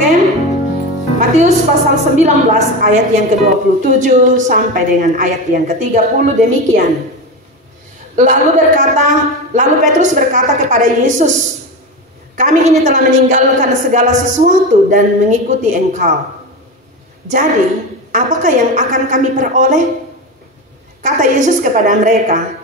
Oke? Matius pasal 19 ayat yang ke-27 sampai dengan ayat yang ke-30 demikian. Lalu Petrus berkata kepada Yesus, "Kami ini telah meninggalkan segala sesuatu dan mengikuti Engkau. Jadi, apakah yang akan kami peroleh?" Kata Yesus kepada mereka,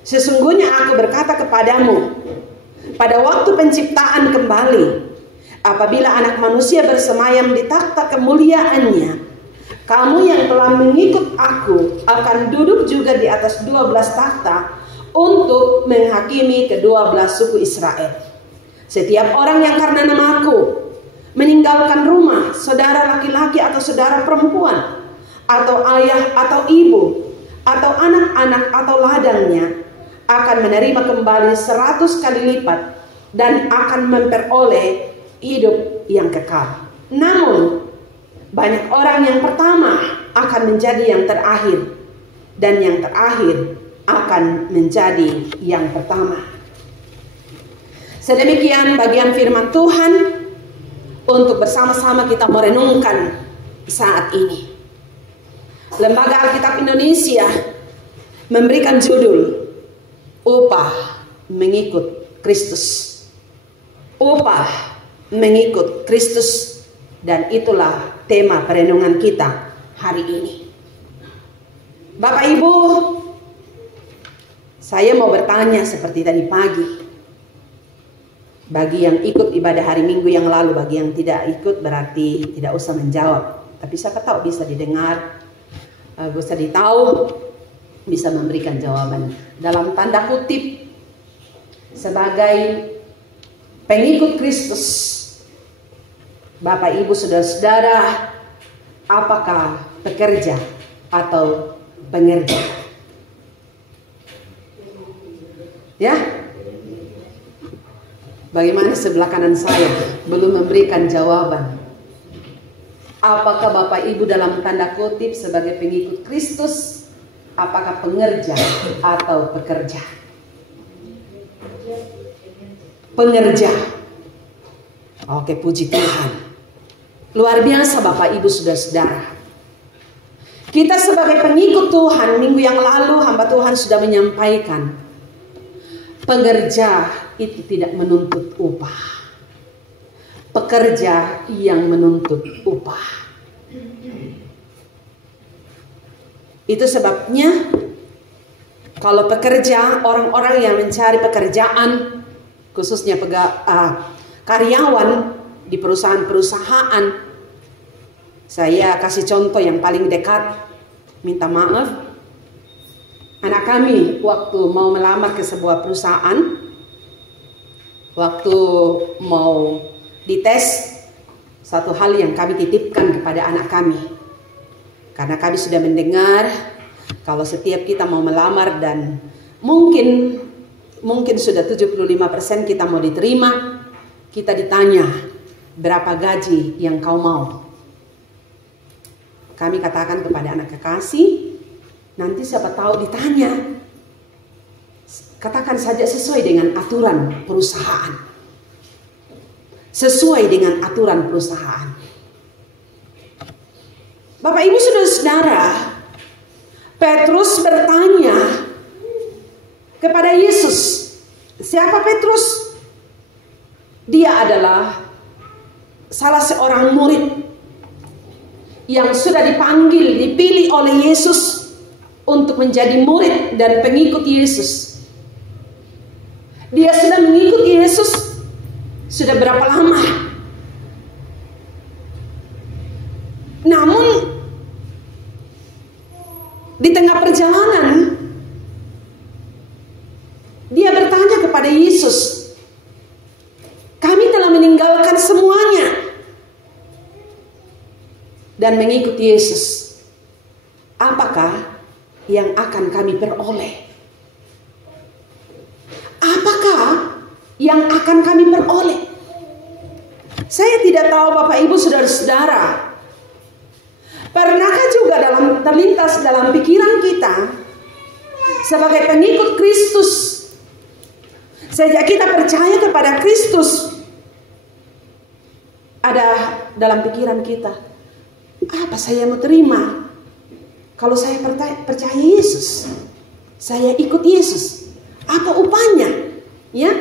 "Sesungguhnya aku berkata kepadamu, pada waktu penciptaan kembali, apabila Anak Manusia bersemayam di takhta kemuliaannya, kamu yang telah mengikut aku akan duduk juga di atas 12 takhta untuk menghakimi ke-12 suku Israel. Setiap orang yang karena namaku meninggalkan rumah, saudara laki-laki atau saudara perempuan, atau ayah atau ibu, atau anak-anak atau ladangnya, akan menerima kembali 100 kali lipat dan akan memperoleh hidup yang kekal. Namun, banyak orang yang pertama akan menjadi yang terakhir, dan yang terakhir akan menjadi yang pertama." Sedemikian bagian firman Tuhan untuk bersama-sama kita merenungkan saat ini. Lembaga Alkitab Indonesia memberikan judul "Upah Mengikut Kristus". Upah mengikut Kristus, dan itulah tema perenungan kita hari ini. Bapak Ibu, saya mau bertanya seperti tadi pagi. Bagi yang ikut ibadah hari Minggu yang lalu, bagi yang tidak ikut berarti tidak usah menjawab. Tapi siapa tahu bisa didengar, bisa ditahu, bisa memberikan jawaban. Dalam tanda kutip, sebagai pengikut Kristus, Bapak Ibu saudara-saudara, apakah pekerja atau pengerja? Ya? Bagaimana sebelah kanan saya belum memberikan jawaban. Apakah Bapak Ibu dalam tanda kutip sebagai pengikut Kristus, apakah pengerja atau pekerja? Pengerja. Oke, puji Tuhan. Luar biasa Bapak Ibu saudara-saudara. Kita sebagai pengikut Tuhan, minggu yang lalu hamba Tuhan sudah menyampaikan, pengerja itu tidak menuntut upah. Pekerja yang menuntut upah. Itu sebabnya kalau pekerja, orang-orang yang mencari pekerjaan, khususnya karyawan di perusahaan-perusahaan, saya kasih contoh yang paling dekat, minta maaf. Anak kami waktu mau melamar ke sebuah perusahaan, waktu mau dites, satu hal yang kami titipkan kepada anak kami. Karena kami sudah mendengar kalau setiap kita mau melamar dan mungkin sudah 75% kita mau diterima, kita ditanya, berapa gaji yang kau mau? Kami katakan kepada anak kekasih, nanti siapa tahu ditanya, katakan saja sesuai dengan aturan perusahaan. Sesuai dengan aturan perusahaan. Bapak Ibu saudara-saudara, Petrus bertanya kepada Yesus. Siapa Petrus? Dia adalah salah seorang murid yang sudah dipanggil, dipilih oleh Yesus untuk menjadi murid dan pengikut Yesus. Dia sudah mengikuti Yesus sudah berapa lama? Namun di tengah perjalanan dia bertanya kepada Yesus, "Kami telah meninggalkan semuanya dan mengikut Yesus. Apakah yang akan kami peroleh? Apakah yang akan kami peroleh?" Saya tidak tahu Bapak Ibu saudara-saudara, pernahkah juga terlintas dalam pikiran kita sebagai pengikut Kristus, sejak kita percaya kepada Kristus, ada dalam pikiran kita, apa saya mau terima kalau saya percaya Yesus, saya ikut Yesus, apa upahnya? Ya,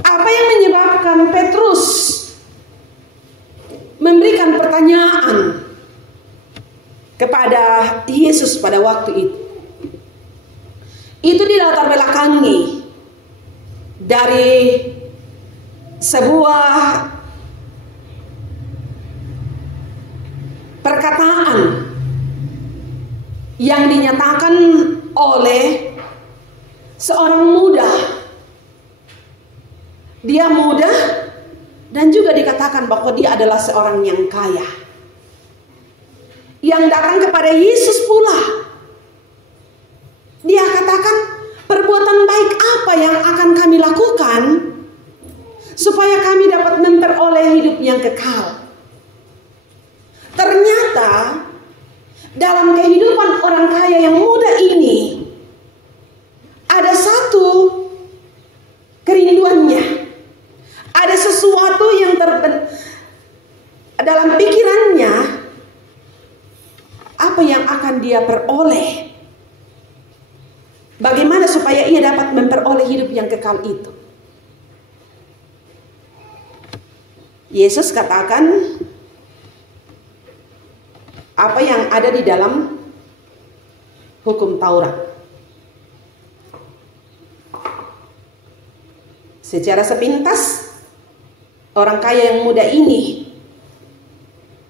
apa yang menyebabkan Petrus memberikan pertanyaan kepada Yesus pada waktu itu? Itu dilatar belakangi dari sebuah perkataan yang dinyatakan oleh seorang muda. Dia muda dan juga dikatakan bahwa dia adalah seorang yang kaya, yang datang kepada Yesus pula. Dia katakan, perbuatan baik apa yang akan kami lakukan supaya kami dapat memperoleh hidup yang kekal? Ternyata dalam kehidupan orang kaya yang muda ini ada satu kerinduannya. Ada sesuatu yang dalam pikirannya, apa yang akan dia peroleh. Bagaimana supaya ia dapat memperoleh hidup yang kekal itu? Yesus katakan apa yang ada di dalam hukum Taurat. Secara sepintas, orang kaya yang muda ini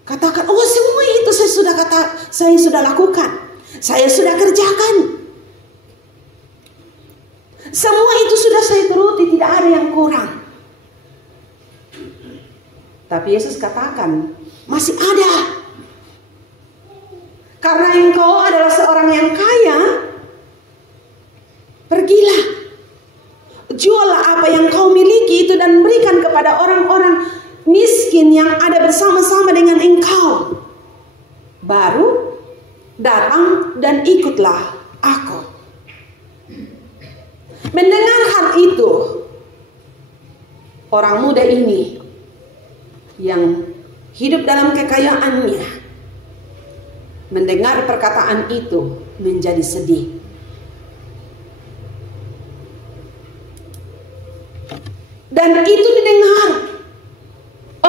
katakan, oh semua itu saya sudah lakukan, saya sudah kerjakan. Semua itu sudah saya turuti, tidak ada yang kurang. Tapi Yesus katakan, masih ada. Karena engkau adalah seorang yang kaya, pergilah, juallah apa yang kau miliki itu dan berikan kepada orang-orang miskin yang ada bersama-sama dengan engkau. Baru datang dan ikutlah aku. Mendengar hal itu, orang muda ini yang hidup dalam kekayaannya mendengar perkataan itu menjadi sedih. Dan itu didengar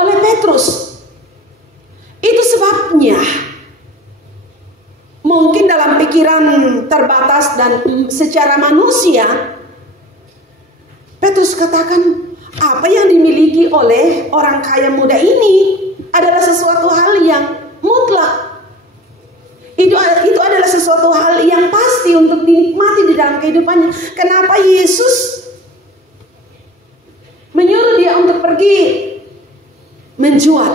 oleh Petrus. Itu sebabnya mungkin dalam pikiran terbatas dan secara manusia, Petrus katakan, apa yang dimiliki oleh orang kaya muda ini adalah sesuatu hal yang mutlak. Itu adalah sesuatu hal yang pasti untuk dinikmati di dalam kehidupannya. Kenapa Yesus menyuruh dia untuk pergi menjual?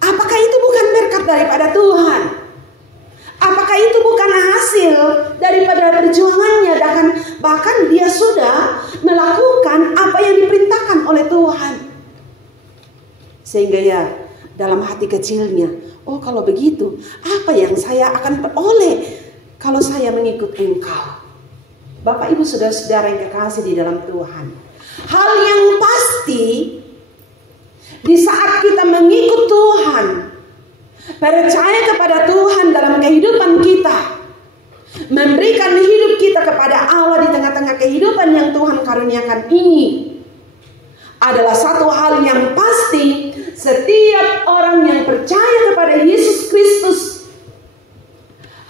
Apakah itu bukan berkat daripada Tuhan? Apakah itu bukan hasil daripada perjuangannya? Bahkan dia sudah melakukan apa yang diperintahkan oleh Tuhan. Sehingga ya dalam hati kecilnya, oh kalau begitu, apa yang saya akan peroleh kalau saya mengikut engkau? Bapak ibu saudara-saudara yang kekasih di dalam Tuhan, hal yang pasti di saat kita mengikut Tuhan, percaya kepada Tuhan dalam kehidupan kita, memberikan hidup kita kepada Allah di tengah-tengah kehidupan yang Tuhan karuniakan ini, adalah satu hal yang pasti. Setiap orang yang percaya kepada Yesus Kristus,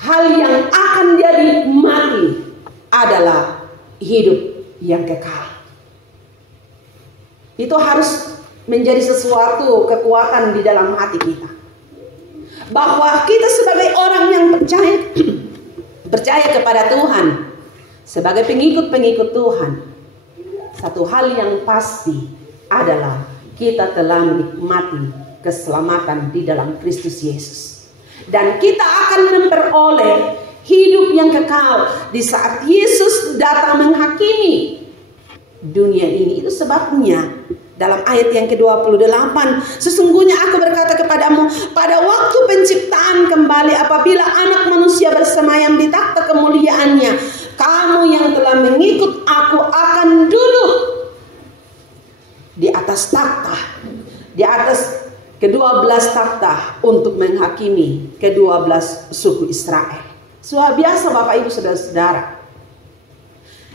hal yang akan dia nikmati adalah hidup yang kekal. Itu harus menjadi sesuatu kekuatan di dalam hati kita, bahwa kita sebagai orang yang percaya kepada Tuhan, sebagai pengikut-pengikut Tuhan, satu hal yang pasti adalah kita telah menikmati keselamatan di dalam Kristus Yesus. Dan kita akan memperoleh hidup yang kekal di saat Yesus datang menghakimi dunia ini. Itu sebabnya dalam ayat yang ke-28, sesungguhnya aku berkata kepadamu, pada waktu penciptaan kembali, apabila anak manusia bersemayam di takhta kemuliaannya, kamu yang telah mengikut aku akan duduk di atas takhta, di atas ke-12 takhta untuk menghakimi ke-12 suku Israel. Luar biasa Bapak Ibu Saudara-saudara.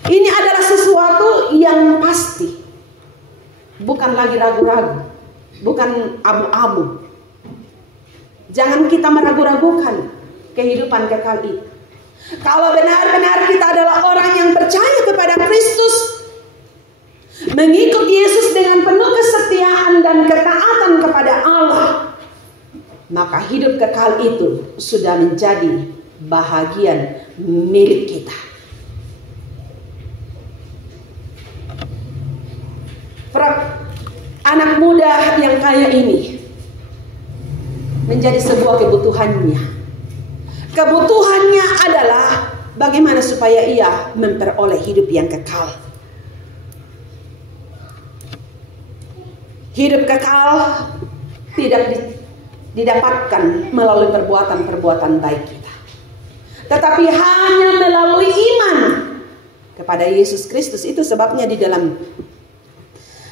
Ini adalah sesuatu yang pasti. Bukan lagi ragu-ragu, bukan abu-abu. Jangan kita meragu-ragukan kehidupan kekal itu. Kalau benar-benar kita adalah orang yang percaya kepada Kristus, mengikut Yesus dengan penuh kesetiaan dan ketaatan kepada Allah, maka hidup kekal itu sudah menjadi bahagian milik kita. Anak muda yang kaya ini menjadi sebuah kebutuhannya. Kebutuhannya adalah bagaimana supaya ia memperoleh hidup yang kekal. Hidup kekal tidak didapatkan melalui perbuatan-perbuatan baik kita, tetapi hanya melalui iman kepada Yesus Kristus. Itu sebabnya di dalam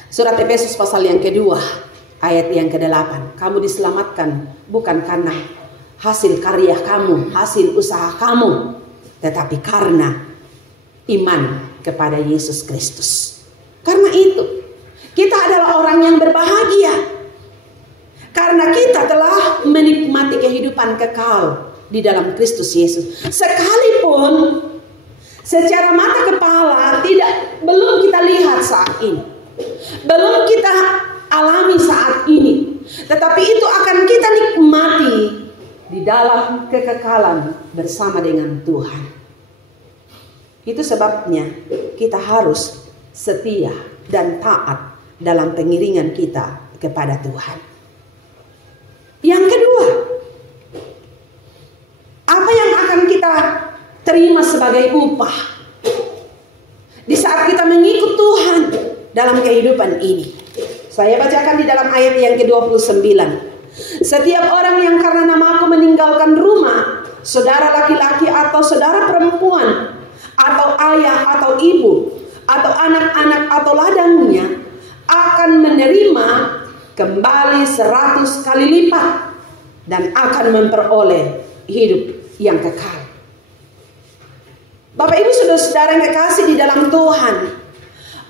surat Efesus pasal yang kedua ayat yang ke-8, kamu diselamatkan bukan karena hasil karya kamu, hasil usaha kamu, tetapi karena iman kepada Yesus Kristus. Karena itu kita adalah orang yang berbahagia, karena kita telah menikmati kehidupan kekal di dalam Kristus Yesus. Sekalipun secara mata kepala belum kita lihat saat ini, belum kita alami saat ini, tetapi itu akan kita nikmati di dalam kekekalan bersama dengan Tuhan. Itu sebabnya kita harus setia dan taat dalam pengiringan kita kepada Tuhan. Yang kedua, apa yang akan kita terima sebagai upah di saat kita mengikut Tuhan dalam kehidupan ini? Saya bacakan di dalam ayat yang ke-29. Setiap orang yang karena namaku meninggalkan rumah, saudara laki-laki atau saudara perempuan, atau ayah atau ibu, atau anak-anak atau ladangnya, akan menerima kembali 100 kali lipat dan akan memperoleh hidup yang kekal. Bapak Ibu Saudara-saudara yang kekasih di dalam Tuhan,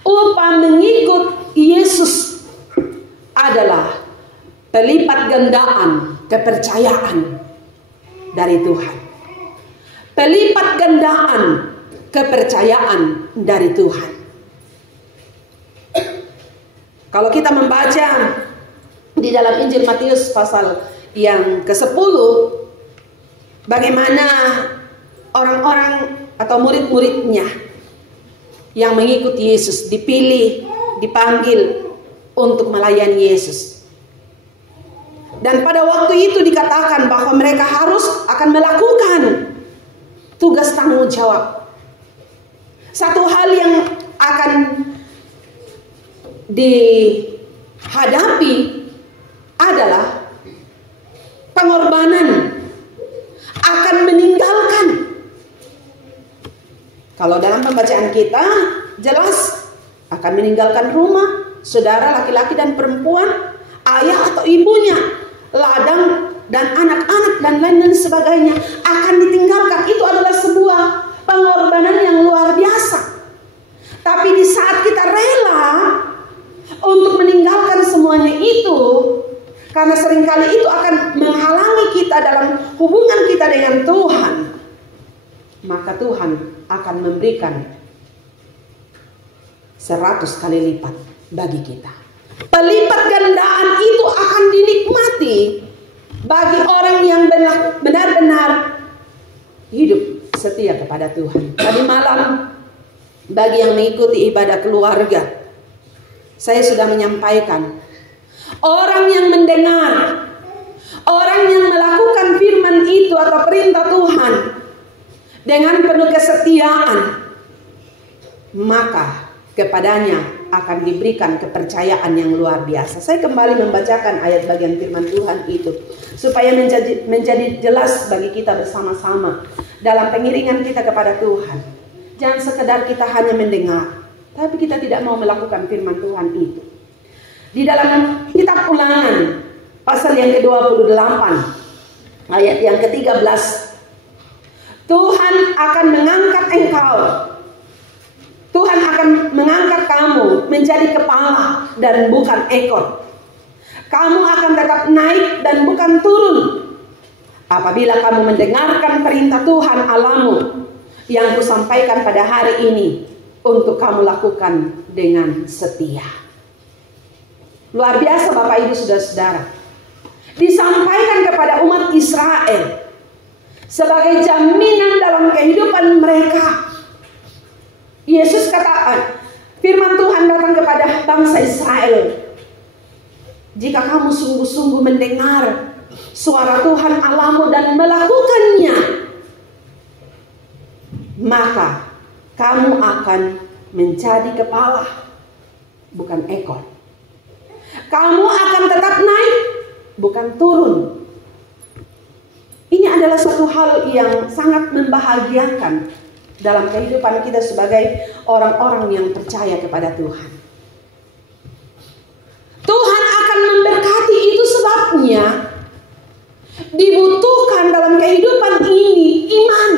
upah mengikut Yesus adalah pelipat gandaan kepercayaan dari Tuhan. Pelipat gandaan kepercayaan dari Tuhan. Kalau kita membaca di dalam Injil Matius pasal yang ke-10, bagaimana orang-orang atau murid-muridnya yang mengikuti Yesus dipilih, dipanggil untuk melayani Yesus. Dan pada waktu itu dikatakan bahwa mereka akan melakukan tugas tanggung jawab. Satu hal yang akan dihadapi adalah pengorbanan, akan meninggalkan. Kalau dalam pembacaan kita jelas akan meninggalkan rumah, saudara laki-laki dan perempuan, ayah atau ibunya, ladang dan anak-anak dan lain sebagainya akan ditinggalkan. Itu adalah sebuah pengorbanan yang luar biasa. Tapi di saat kita rela untuk meninggalkan semuanya itu, karena seringkali itu akan menghalangi kita dalam hubungan kita dengan Tuhan, maka Tuhan akan memberikan 100 kali lipat bagi kita. Pelipat gandaan itu akan dinikmati bagi orang yang benar-benar hidup setia kepada Tuhan. Tadi malam bagi yang mengikuti ibadah keluarga, saya sudah menyampaikan, orang yang mendengar, orang yang melakukan firman itu atau perintah Tuhan dengan penuh kesetiaan, maka kepadanya akan diberikan kepercayaan yang luar biasa. Saya kembali membacakan ayat bagian firman Tuhan itu supaya menjadi jelas bagi kita bersama-sama dalam pengiringan kita kepada Tuhan. Jangan sekedar kita hanya mendengar, tapi kita tidak mau melakukan firman Tuhan itu. Di dalam kitab Ulangan pasal yang ke-28 ayat yang ke-13, Tuhan akan mengangkat engkau, Tuhan akan mengangkat kamu menjadi kepala dan bukan ekor. Kamu akan tetap naik dan bukan turun apabila kamu mendengarkan perintah Tuhan Allahmu yang kusampaikan pada hari ini untuk kamu lakukan dengan setia. Luar biasa Bapak Ibu Saudara-saudara. Disampaikan kepada umat Israel sebagai jaminan dalam kehidupan mereka. Yesus katakan, firman Tuhan datang kepada bangsa Israel. Jika kamu sungguh-sungguh mendengar suara Tuhan Allahmu dan melakukannya, maka kamu akan menjadi kepala, bukan ekor. Kamu akan tetap naik, bukan turun. Ini adalah suatu hal yang sangat membahagiakan dalam kehidupan kita sebagai orang-orang yang percaya kepada Tuhan. Tuhan akan memberkati, itu sebabnya dibutuhkan dalam kehidupan ini iman.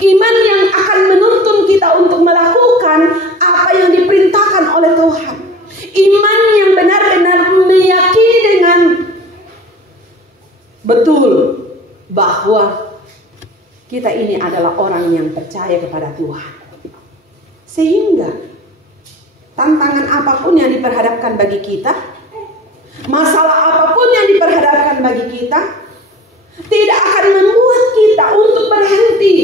Iman yang akan menuntun kita untuk melakukan apa yang diperintahkan oleh Tuhan. Iman yang benar-benar meyakini dengan betul bahwa kita ini adalah orang yang percaya kepada Tuhan. Sehingga tantangan apapun yang diperhadapkan bagi kita, masalah apapun yang diperhadapkan bagi kita, tidak akan membuat kita untuk berhenti.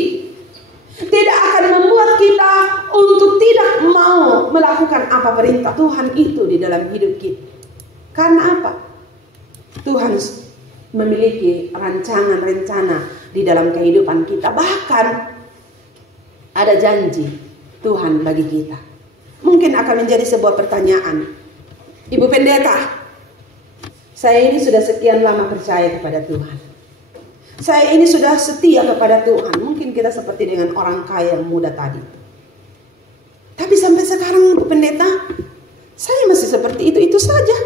Tidak akan membuat kita untuk tidak mau melakukan apa perintah Tuhan itu di dalam hidup kita. Karena apa? Tuhan memiliki rancangan-rencana di dalam kehidupan kita. Bahkan ada janji Tuhan bagi kita. Mungkin akan menjadi sebuah pertanyaan. Ibu Pendeta, saya ini sudah sekian lama percaya kepada Tuhan. Saya ini sudah setia kepada Tuhan. Mungkin kita seperti dengan orang kaya yang muda tadi. Tapi sampai sekarang Ibu Pendeta, saya masih seperti itu saja.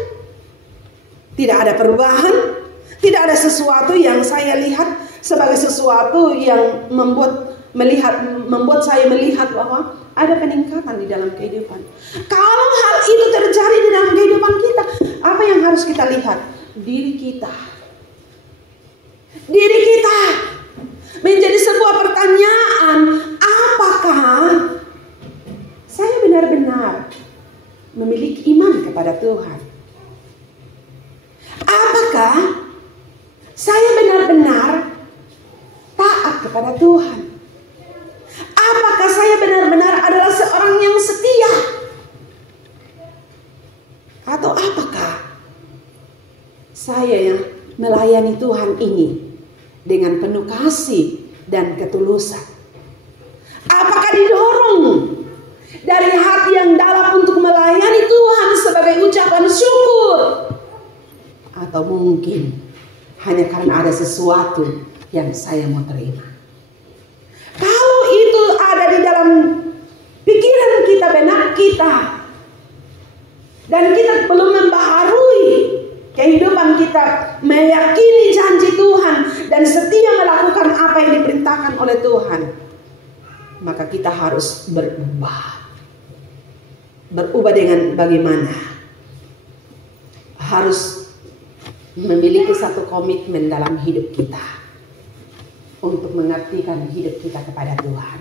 Tidak ada perubahan. Tidak ada sesuatu yang saya lihat sebagai sesuatu yang membuat saya melihat bahwa ada peningkatan di dalam kehidupan. Kalau hal itu terjadi di dalam kehidupan kita, apa yang harus kita lihat? Diri kita. Diri kita menjadi sebuah pertanyaan, apakah saya benar-benar memiliki iman kepada Tuhan? Apakah saya benar-benar taat kepada Tuhan? Apakah saya benar-benar adalah seorang yang setia? Atau apakah saya yang melayani Tuhan ini dengan penuh kasih dan ketulusan? Apakah didorong dari hati yang dalam untuk melayani Tuhan sebagai ucapan syukur? Atau mungkin hanya karena ada sesuatu yang saya mau terima? Kalau itu ada di dalam pikiran kita, benak kita, dan kita belum membaharui kehidupan kita, meyakini janji Tuhan dan setia melakukan apa yang diperintahkan oleh Tuhan, maka kita harus berubah. Berubah dengan bagaimana? Harus memiliki satu komitmen dalam hidup kita untuk mengartikan hidup kita kepada Tuhan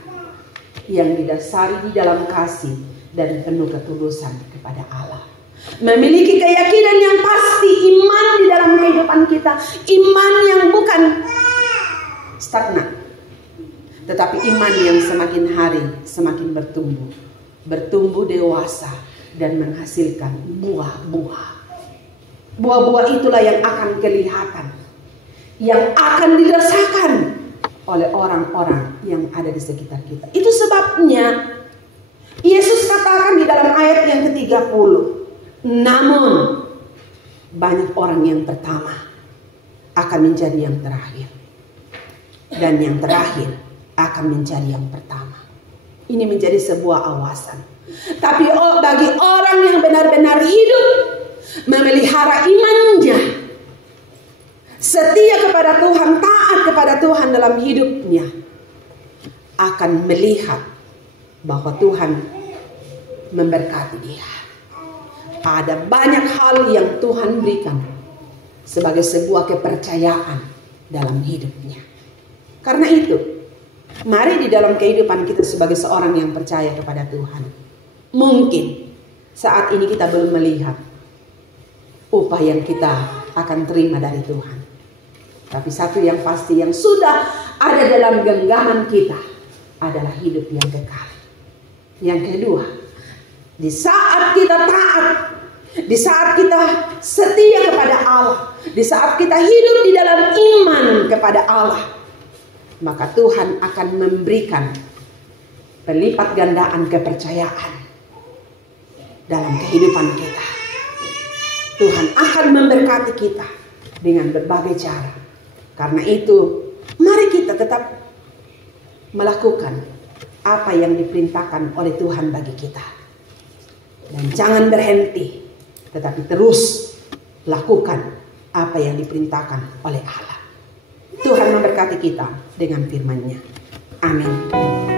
yang didasari di dalam kasih dan penuh ketulusan kepada Allah. Memiliki keyakinan yang pasti, iman di dalam kehidupan kita, iman yang bukan stagnan, tetapi iman yang semakin hari semakin bertumbuh dewasa dan menghasilkan buah-buah. Buah-buah itulah yang akan kelihatan, yang akan dirasakan oleh orang-orang yang ada di sekitar kita. Itu sebabnya Yesus katakan di dalam ayat yang ke-30, namun banyak orang yang pertama akan menjadi yang terakhir, dan yang terakhir akan menjadi yang pertama. ini menjadi sebuah awasan. Tapi bagi orang yang benar-benar hidup, memelihara imannya, setia kepada Tuhan, taat kepada Tuhan dalam hidupnya, akan melihat bahwa Tuhan memberkati dia. Ada banyak hal yang Tuhan berikan sebagai sebuah kepercayaan dalam hidupnya. Karena itu, mari di dalam kehidupan kita sebagai seorang yang percaya kepada Tuhan, mungkin saat ini kita belum melihat upah yang kita akan terima dari Tuhan. Tapi satu yang pasti yang sudah ada dalam genggaman kita adalah hidup yang kekal. Yang kedua, di saat kita taat, di saat kita setia kepada Allah, di saat kita hidup di dalam iman kepada Allah, maka Tuhan akan memberikan pelipat gandaan kepercayaan dalam kehidupan kita. Tuhan akan memberkati kita dengan berbagai cara. Karena itu, mari kita tetap melakukan apa yang diperintahkan oleh Tuhan bagi kita. Dan jangan berhenti, tetapi terus lakukan apa yang diperintahkan oleh Allah. Tuhan memberkati kita dengan firman-Nya. Amin.